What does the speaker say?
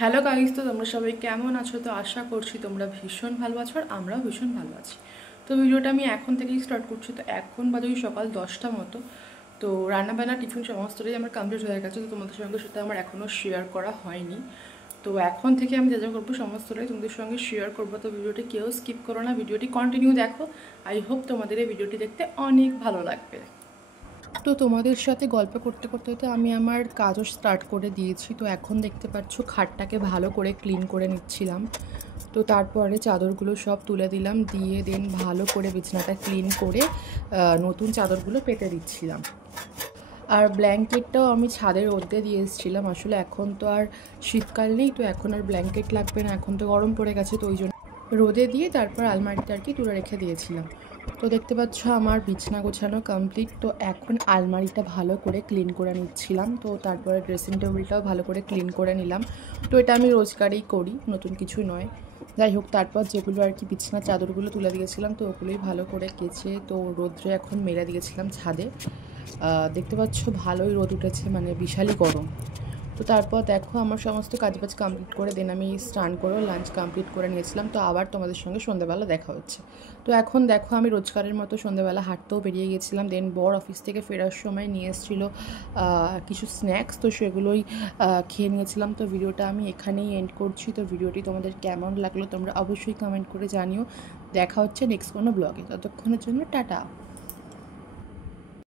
Hello guys, তো তোমরা সবাই কেমন আছো? তো আশা করছি তোমরা ভীষণ ভালো আছো আর আমরাও ভীষণ ভালো আছি। তো ভিডিওটা আমি এখন থেকেই স্টার্ট করছি। তো এখন বাজে ওই সকাল 10টা মতো। তো রান্নাবান্না টিফিন সমস্তটাই আমার কমপ্লিট হয়ে গেছে। তো তোমাদের সঙ্গে সেটা আমার এখনও শেয়ার করা হয়নি। তো এখন থেকে আমি যা যা করবো সমস্তটাই তোমাদের সঙ্গে শেয়ার করবো। তো ভিডিওটি কেউ স্কিপ করো না, ভিডিওটি কন্টিনিউ দেখো। আই হোপ তোমাদের এই ভিডিওটি দেখতে অনেক ভালো লাগবে। তো তোমাদের সাথে গল্প করতে করতে তো আমি আমার কাজও স্টার্ট করে দিয়েছি। তো এখন দেখতে পাচ্ছ খাটটাকে ভালো করে ক্লিন করে নিচ্ছিলাম। তো তারপরে চাদরগুলো সব তুলে দিলাম, দিয়ে দেন ভালো করে বিছানাটা ক্লিন করে নতুন চাদরগুলো পেতে দিচ্ছিলাম। আর ব্ল্যাঙ্কেটটাও আমি ছাদে রোদে দিয়ে এসেছিলাম। আসলে এখন তো আর শীতকাল নেই, তো এখন আর ব্ল্যাঙ্কেট লাগবে না, এখন তো গরম পড়ে গেছে। তো ওই জন্য রোদে দিয়ে তারপর আলমারিতে আর কি তুলে রেখে দিয়েছিলাম। তো দেখতে পাচ্ছ আমার বিছানা গোছানো কমপ্লিট। তো এখন আলমারিটা ভালো করে ক্লিন করে নিচ্ছিলাম। তো তারপরে ড্রেসিং টেবিলটাও ভালো করে ক্লিন করে নিলাম। তো এটা আমি রোজগারই করি, নতুন কিছু নয়। যাই হোক, তারপর যেগুলো আর কি বিছানার চাদরগুলো তুলে দিয়েছিলাম তো ওগুলোই ভালো করে কেচে তো রোদ্রে এখন মেলে দিয়েছিলাম ছাদে। দেখতে পাচ্ছ ভালোই রোদ উঠেছে, মানে বিশালই গরম। তো তারপর দেখো আমার সমস্ত কাজবাজ কমপ্লিট করে দেন আমি স্নান করে লাঞ্চ কমপ্লিট করে নিয়েছিলাম। তো আবার তোমাদের সঙ্গে সন্ধ্যাবেলা দেখা হচ্ছে। তো এখন দেখো আমি রোজকারের মতো সন্ধ্যাবেলা হাঁটতেও বেরিয়ে গেছিলাম। দেন বর অফিস থেকে ফেরার সময় নিয়ে এসেছিলো কিছু স্ন্যাক্স, তো সেগুলোই খেয়ে নিয়েছিলাম। তো ভিডিওটা আমি এখানেই এন্ড করছি। তো ভিডিওটি তোমাদের কেমন লাগলো তোমরা অবশ্যই কমেন্ট করে জানিও। দেখা হচ্ছে নেক্সট কোনো ব্লগে, ততক্ষণের জন্য টাটা।